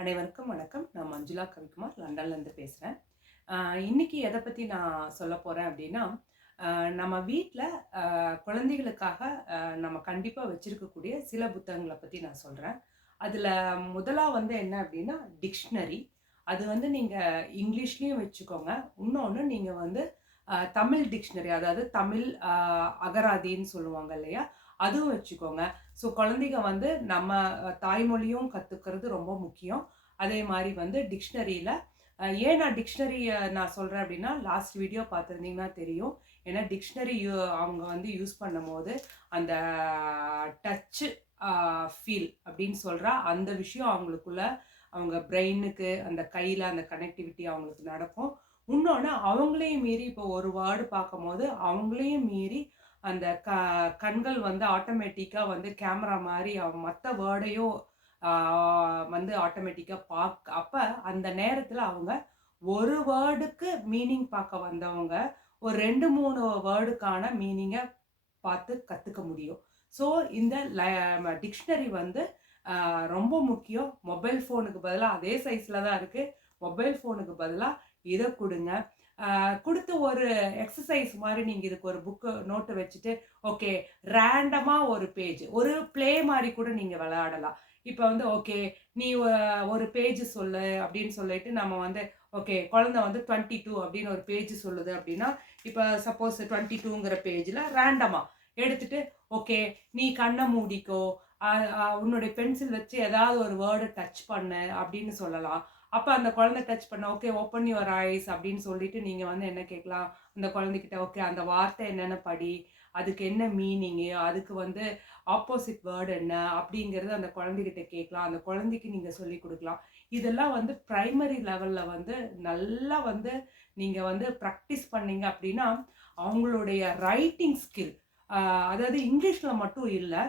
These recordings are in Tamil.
அனைவருக்கும் வணக்கம். நான் மஞ்சுளா கவிக்குமார் லண்டன்லேருந்து பேசுகிறேன். இன்னைக்கு எதை பற்றி நான் சொல்ல போகிறேன் அப்படின்னா, நம்ம வீட்டில் குழந்தைகளுக்காக நம்ம கண்டிப்பாக வச்சிருக்கக்கூடிய சில புத்தகங்களை பற்றி நான் சொல்கிறேன். அதில் முதலாக வந்து என்ன அப்படின்னா டிக்ஷனரி. அது வந்து நீங்கள் இங்கிலீஷ்லேயும் வச்சுக்கோங்க. இன்னொன்று நீங்கள் வந்து தமிழ் டிக்ஷனரி, அதாவது தமிழ் அகராதின்னு சொல்லுவாங்க இல்லையா, அதுவும் வச்சுக்கோங்க. ஸோ குழந்தைங்க வந்து நம்ம தாய்மொழியும் கற்றுக்கிறது ரொம்ப முக்கியம். அதே மாதிரி வந்து டிக்ஷனரியில் ஏன் நான் டிக்ஷனரிய நான் சொல்கிறேன் அப்படின்னா, லாஸ்ட் வீடியோ பார்த்துருந்தீங்கன்னா தெரியும். ஏன்னா டிக்ஷனரி அவங்க வந்து யூஸ் பண்ணும்போது அந்த டச்சு ஃபீல் அப்படின்னு சொல்கிற அந்த விஷயம் அவங்களுக்குள்ள அவங்க பிரெயினுக்கு அந்த கையில் அந்த கனெக்டிவிட்டி அவங்களுக்கு நடக்கும். இன்னொன்று அவங்களையும் மீறி இப்போ ஒரு வேர்டு பார்க்கும்போது அவங்களையும் மீறி அந்த கண்கள் வந்து ஆட்டோமேட்டிக்காக வந்து கேமரா மாதிரி அவங்க மற்ற வேர்டையும் வந்து ஆட்டோமேட்டிக்காக அப்போ அந்த நேரத்தில் அவங்க ஒரு வேர்டுக்கு மீனிங் பார்க்க வந்தவங்க ஒரு 2-3 வேர்டுக்கான மீனிங்கை பார்த்து கற்றுக்க முடியும். ஸோ இந்த டிக்ஷனரி வந்து ரொம்ப முக்கியம். மொபைல் ஃபோனுக்கு பதிலாக அதே சைஸில் தான் இருக்குது. மொபைல் ஃபோனுக்கு பதிலாக இதை கொடுங்க. கொடுத்து ஒரு எக்ஸசைஸ் மாதிரி நீங்கள் இதுக்கு ஒரு புக்கு நோட்டு வச்சுட்டு ஓகே ரேண்டமாக ஒரு பேஜ் ஒரு ப்ளே மாதிரி கூட நீங்கள் விளையாடலாம். இப்போ வந்து ஓகே நீ ஒரு பேஜ் சொல்லு அப்படின்னு சொல்லிட்டு நம்ம வந்து ஓகே குழந்தை வந்து 22 அப்படின்னு ஒரு பேஜ் சொல்லுது அப்படின்னா, இப்போ சப்போஸ் 22ங்கிற பேஜில் ரேண்டமாக எடுத்துட்டு ஓகே நீ கண்ணை மூடிக்கோ, உன்னுடைய பென்சில் வச்சு ஏதாவது ஒரு வேர்டை டச் பண்ணு அப்படின்னு சொல்லலாம். அப்போ அந்த குழந்தை டச் பண்ண ஓகே ஓப்பன் யுவர் ஐஸ் அப்படின்னு சொல்லிட்டு நீங்கள் வந்து என்ன கேட்கலாம் அந்த குழந்தைகிட்ட, ஓகே அந்த வார்த்தை என்னென்னு படி, அதுக்கு என்ன மீனிங்கு, அதுக்கு வந்து ஆப்போசிட் வேர்டு என்ன அப்படிங்கிறது அந்த குழந்தைகிட்ட கேட்கலாம். அந்த குழந்தைக்கு நீங்கள் சொல்லி கொடுக்கலாம். இதெல்லாம் வந்து ப்ரைமரி லெவலில் வந்து நல்லா வந்து நீங்கள் வந்து ப்ராக்டிஸ் பண்ணீங்க அப்படின்னா அவங்களுடைய ரைட்டிங் ஸ்கில், அதாவது இங்கிலீஷில் மட்டும் இல்லை,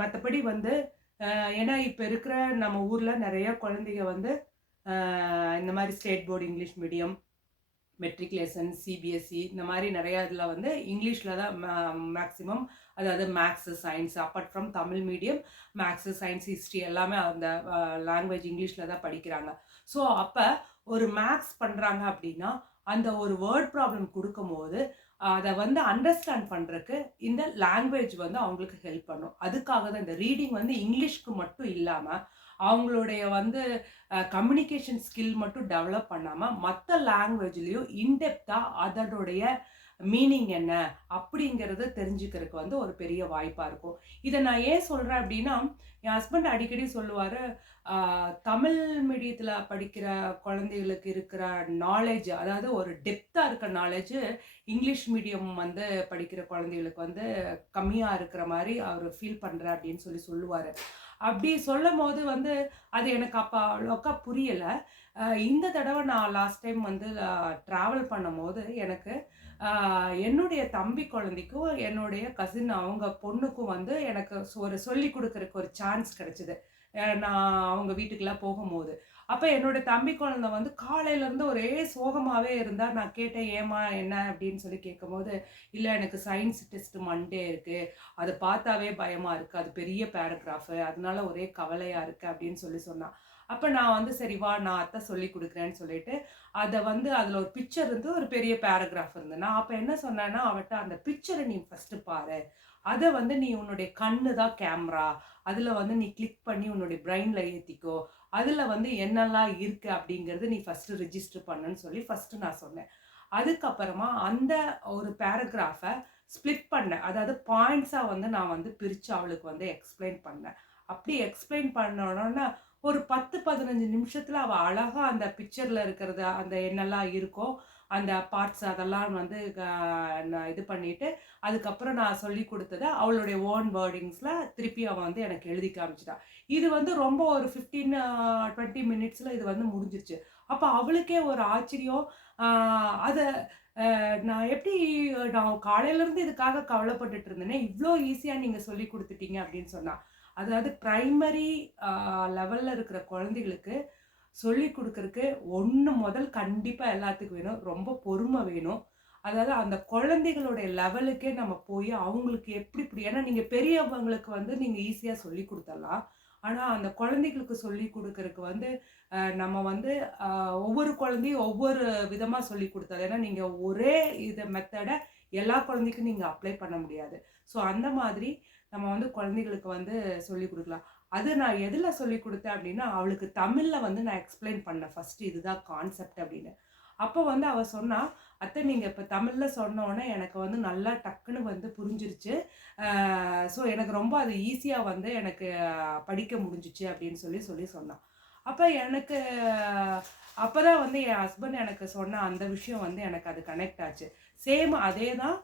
மற்றபடி வந்து ஏன்னா இப்போ இருக்கிற நம்ம ஊரில் நிறைய குழந்தைங்க வந்து இந்த மாதிரி state board English medium, matriculation, CBSE இந்த மாதிரி நிறையா இதில் வந்து இங்கிலீஷில் தான் மேக்ஸிமம், அதாவது maths science apart from Tamil medium maths science history எல்லாமே அந்த லாங்குவேஜ் இங்கிலீஷில் தான் படிக்கிறாங்க. ஸோ அப்போ ஒரு மேக்ஸ் பண்ணுறாங்க அப்படின்னா அந்த ஒரு வேர்ட் ப்ராப்ளம் கொடுக்கும்போது அதை வந்து அண்டர்ஸ்டாண்ட் பண்ணுறதுக்கு இந்த லாங்குவேஜ் வந்து அவங்களுக்கு ஹெல்ப் பண்ணும். அதுக்காக தான் இந்த ரீடிங் வந்து இங்கிலீஷ்க்கு மட்டும் இல்லாமல் அவங்களுடைய வந்து கம்யூனிகேஷன் ஸ்கில் மட்டும் டெவலப் பண்ணாமல் மற்ற லாங்குவேஜ்லேயும் இன்டெப்த்தாக அதனுடைய மீனிங் என்ன அப்படிங்கிறத தெரிஞ்சுக்கிறதுக்கு வந்து ஒரு பெரிய வாய்ப்பாக இருக்கும். இதை நான் ஏன் சொல்கிறேன் அப்படின்னா, என் ஹஸ்பண்ட் அடிக்கடி சொல்லுவார், தமிழ் மீடியத்தில் படிக்கிற குழந்தைகளுக்கு இருக்கிற நாலேஜ், அதாவது ஒரு டெப்த்தாக இருக்கிற நாலேஜ் இங்கிலீஷ் மீடியம் வந்து படிக்கிற குழந்தைகளுக்கு வந்து கம்மியாக இருக்கிற மாதிரி அவர் ஃபீல் பண்ணுறார் அப்படின்னு சொல்லுவார். அப்படி சொல்லும் போது வந்து அது எனக்கு அப்போ அவ்வளோக்கா புரியலை. இந்த தடவை நான் லாஸ்ட் டைம் வந்து ட்ராவல் பண்ணும்போது எனக்கு என்னுடைய தம்பி குழந்தைக்கும் என்னுடைய கசின் அவங்க பொண்ணுக்கும் வந்து எனக்கு ஒரு சொல்லி கொடுக்கறதுக்கு ஒரு சான்ஸ் கிடைச்சிது. நான் அவங்க வீட்டுக்கெல்லாம் போகும்போது அப்போ என்னோட தம்பி குழந்தை வந்து காலையிலேருந்து ஒரே சோகமாகவே இருந்தால் நான் கேட்டேன், ஏமா என்ன அப்படின்னு சொல்லி கேட்கும்போது, இல்லை எனக்கு சயின்ஸ் டெஸ்ட் மண்டே இருக்குது, அதை பார்த்தாவே பயமாக இருக்குது, அது பெரிய பேராகிராஃபு, அதனால ஒரே கவலையாக இருக்குது அப்படின்னு சொன்னான். அப்போ நான் வந்து சரி வா நான் அத்தை சொல்லி கொடுக்குறேன்னு சொல்லிட்டு அதை வந்து அதில் ஒரு பிக்சர் இருந்து ஒரு பெரிய பேராகிராஃப் இருந்தது. நான் அப்போ என்ன சொன்னேன்னா அவட்ட, அந்த பிக்சரை நீ ஃபஸ்ட்டு பாரு, அதை வந்து நீ உன்னுடைய கண்ணு தான் கேமரா, அதில் வந்து நீ கிளிக் பண்ணி உன்னுடைய பிரெயினில் ஏற்றிக்கோ, அதில் வந்து என்னெல்லாம் இருக்குது அப்படிங்கிறது நீ ஃபஸ்ட்டு ரிஜிஸ்டர் பண்ணுன்னு சொல்லி ஃபஸ்ட்டு நான் சொன்னேன். அதுக்கப்புறமா அந்த ஒரு பேராகிராஃபை ஸ்ப்ளிட் பண்ணேன், அதாவது பாயிண்ட்ஸாக வந்து நான் வந்து பிரித்து அவளுக்கு வந்து எக்ஸ்பிளைன் பண்ணேன். அப்படி எக்ஸ்பிளைன் பண்ணோன்னா ஒரு 10-15 நிமிஷத்தில் அவள் அழகாக அந்த பிக்சரில் இருக்கிறது அந்த என்னெல்லாம் இருக்கோ அந்த பார்ட்ஸ் அதெல்லாம் வந்து இது பண்ணிவிட்டு அதுக்கப்புறம் நான் சொல்லி கொடுத்ததை அவளுடைய ஓன் வேர்டிங்ஸில் திருப்பி அவன் வந்து எனக்கு எழுதி காமிச்சிட்டான். இது வந்து ரொம்ப ஒரு 15-20 மினிட்ஸில் இது வந்து முடிஞ்சிருச்சு. அப்போ அவளுக்கே ஒரு ஆச்சரியம். அதை நான் எப்படி, நான் காலையிலேருந்து இதுக்காக கவலைப்பட்டுட்டு இருந்தேனே, இவ்வளோ ஈஸியாக நீங்கள் சொல்லி கொடுத்துட்டீங்க அப்படின்னு சொன்னான். அதாவது பிரைமரி லெவலில் இருக்கிற குழந்தைகளுக்கு சொல்லி கொடுக்கறதுக்கு ஒன்று முதல் கண்டிப்பாக எல்லாத்துக்கும் வேணும், ரொம்ப பொறுமை வேணும். அதாவது அந்த குழந்தைகளுடைய லெவலுக்கே நம்ம போய் அவங்களுக்கு எப்படி ஏன்னா நீங்கள் பெரியவங்களுக்கு வந்து நீங்கள் ஈஸியாக சொல்லி கொடுத்துடலாம். ஆனால் அந்த குழந்தைகளுக்கு சொல்லி கொடுக்கறதுக்கு வந்து நம்ம வந்து ஒவ்வொரு குழந்தையும் ஒவ்வொரு விதமாக சொல்லி கொடுத்தது. ஏன்னா நீங்கள் ஒரே இதை மெத்தடை எல்லா குழந்தைக்கும் நீங்கள் அப்ளை பண்ண முடியாது. ஸோ அந்த மாதிரி நம்ம வந்து குழந்தைகளுக்கு வந்து சொல்லி கொடுக்கலாம். அது நான் எதில் சொல்லி கொடுத்தேன் அப்படின்னா, அவளுக்கு தமிழில் வந்து நான் எக்ஸ்பிளைன் பண்ணேன் ஃபஸ்ட்டு, இதுதான் கான்செப்ட் அப்படின்னு. அப்போ வந்து அவள் சொன்னா, அத்தை நீங்கள் இப்போ தமிழில் சொன்னோன்னே எனக்கு வந்து நல்லா டக்குன்னு வந்து புரிஞ்சிருச்சு. ஸோ எனக்கு ரொம்ப அது ஈஸியாக வந்து எனக்கு படிக்க முடிஞ்சிச்சு அப்படின்னு சொல்லி சொன்னான். அப்போ எனக்கு அப்போ தான் வந்து என் ஹஸ்பண்ட் எனக்கு சொன்ன அந்த விஷயம் வந்து எனக்கு அது கனெக்ட் ஆச்சு. சேம் அதே தான்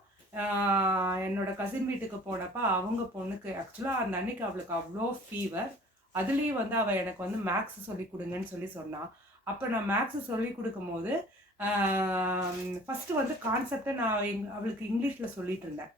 என்னோட கசின் வீட்டுக்கு போனப்போ அவங்க பொண்ணுக்கு ஆக்சுவலாக அந்த அன்னைக்கு அவளுக்கு அவ்வளோ ஃபீவர். அதுலேயும் வந்து அவள் எனக்கு வந்து மேக்ஸ் சொல்லி கொடுங்கன்னு சொன்னான். அப்போ நான் மேக்ஸ் சொல்லி கொடுக்கும்போது ஃபஸ்ட்டு வந்து கான்செப்டை நான் அவளுக்கு இங்கிலீஷில் சொல்லிட்டு இருந்தேன்.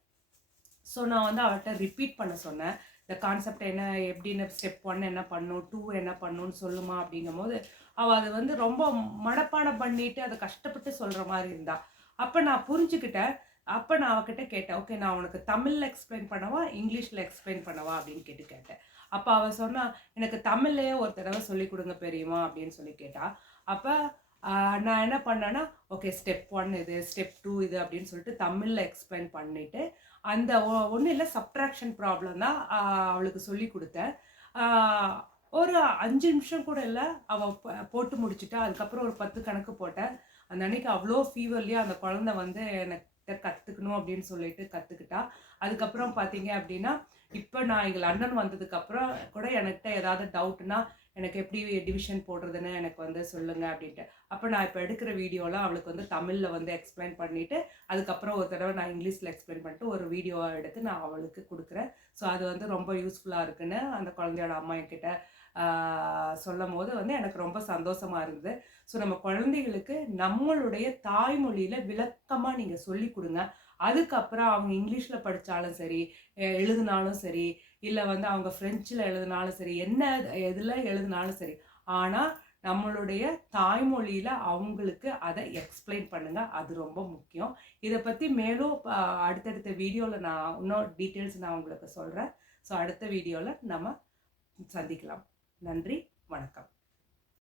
ஸோ நான் வந்து அவள்கிட்ட ரிப்பீட் பண்ண சொன்னேன். இந்த கான்செப்ட் என்ன, எப்படின்னு ஸ்டெப் 1 என்ன பண்ணும், 2 என்ன பண்ணுன்னு சொல்லுமா அப்படிங்கும்போது அவள் அதை வந்து ரொம்ப மனப்பாடம் பண்ணிட்டு அதை கஷ்டப்பட்டு சொல்கிற மாதிரி இருந்தா. அப்போ நான் புரிஞ்சுக்கிட்டேன். அப்போ நான் அவகிட்ட கேட்டேன், ஓகே நான் உனக்கு தமிழில் எக்ஸ்பிளைன் பண்ணவா இங்கிலீஷில் எக்ஸ்பிளைன் பண்ணவா அப்படின்னு கேட்டேன். அப்போ அவள் சொன்னா, எனக்கு தமிழ்லேயே ஒரு தடவை சொல்லி கொடுங்க பெரியம்மா அப்படின்னு சொல்லி கேட்டா. அப்போ நான் என்ன பண்ணேன்னா, ஓகே ஸ்டெப் 1 இது, ஸ்டெப் 2 இது அப்படின்னு சொல்லிட்டு தமிழில் எக்ஸ்பிளைன் பண்ணிவிட்டு அந்த ஒன்றும் இல்லை சப்ட்ராக்ஷன் ப்ராப்ளம் தான் அவளுக்கு சொல்லி கொடுத்தேன். ஒரு 5 நிமிஷம் கூட இல்லை, அவள் போட்டு முடிச்சுட்டா. அதுக்கப்புறம் ஒரு 10 கணக்கு போட்டேன். அந்த அன்னைக்கு அவ்வளோ ஃபீவர்லேயே அந்த குழந்தை வந்து எனக்கு கற்றுக்கணும் அப்படின்னு சொல்லிட்டு கற்றுக்கிட்டா. அதுக்கப்புறம் பார்த்தீங்க அப்படின்னா, இப்போ நான் இங்கே லண்டன் வந்ததுக்கப்புறம் கூட என்கிட்ட ஏதாவது டவுட்னா எனக்கு எப்படி டிவிஷன் போடுறதுன்னு எனக்கு வந்து சொல்லுங்கள் அப்படின்ட்டு. அப்போ நான் இப்போ எடுக்கிற வீடியோலாம் அவளுக்கு வந்து தமிழில் வந்து எக்ஸ்பிளைன் பண்ணிவிட்டு அதுக்கப்புறம் ஒரு தடவை நான் இங்கிலீஷில் எக்ஸ்பிளைன் பண்ணிட்டு ஒரு வீடியோவை எடுத்து நான் அவளுக்கு கொடுக்குறேன். ஸோ அது வந்து ரொம்ப யூஸ்ஃபுல்லாக இருக்குன்னு அந்த குழந்தையோட அம்மா என்கிட்ட சொல்லும் போது வந்து எனக்கு ரொம்ப சந்தோஷமாக இருந்தது. ஸோ நம்ம குழந்தைகளுக்கு நம்மளுடைய தாய்மொழியில் விளக்கமாக நீங்கள் சொல்லி கொடுங்க. அதுக்கப்புறம் அவங்க இங்கிலீஷில் படித்தாலும் சரி, எழுதினாலும் சரி, இல்லை வந்து அவங்க ஃப்ரெஞ்சில் எழுதினாலும் சரி, என்ன எதில் எழுதினாலும் சரி, ஆனால் நம்மளுடைய தாய்மொழியில் அவங்களுக்கு அதை எக்ஸ்பிளைன் பண்ணுங்கள். அது ரொம்ப முக்கியம். இதை பற்றி மேலும் அடுத்தடுத்த வீடியோவில் நான் இன்னும் டீட்டெயில்ஸ் நான் உங்களுக்கு சொல்கிறேன். ஸோ அடுத்த வீடியோவில் நம்ம சந்திக்கலாம். நன்றி, வணக்கம்.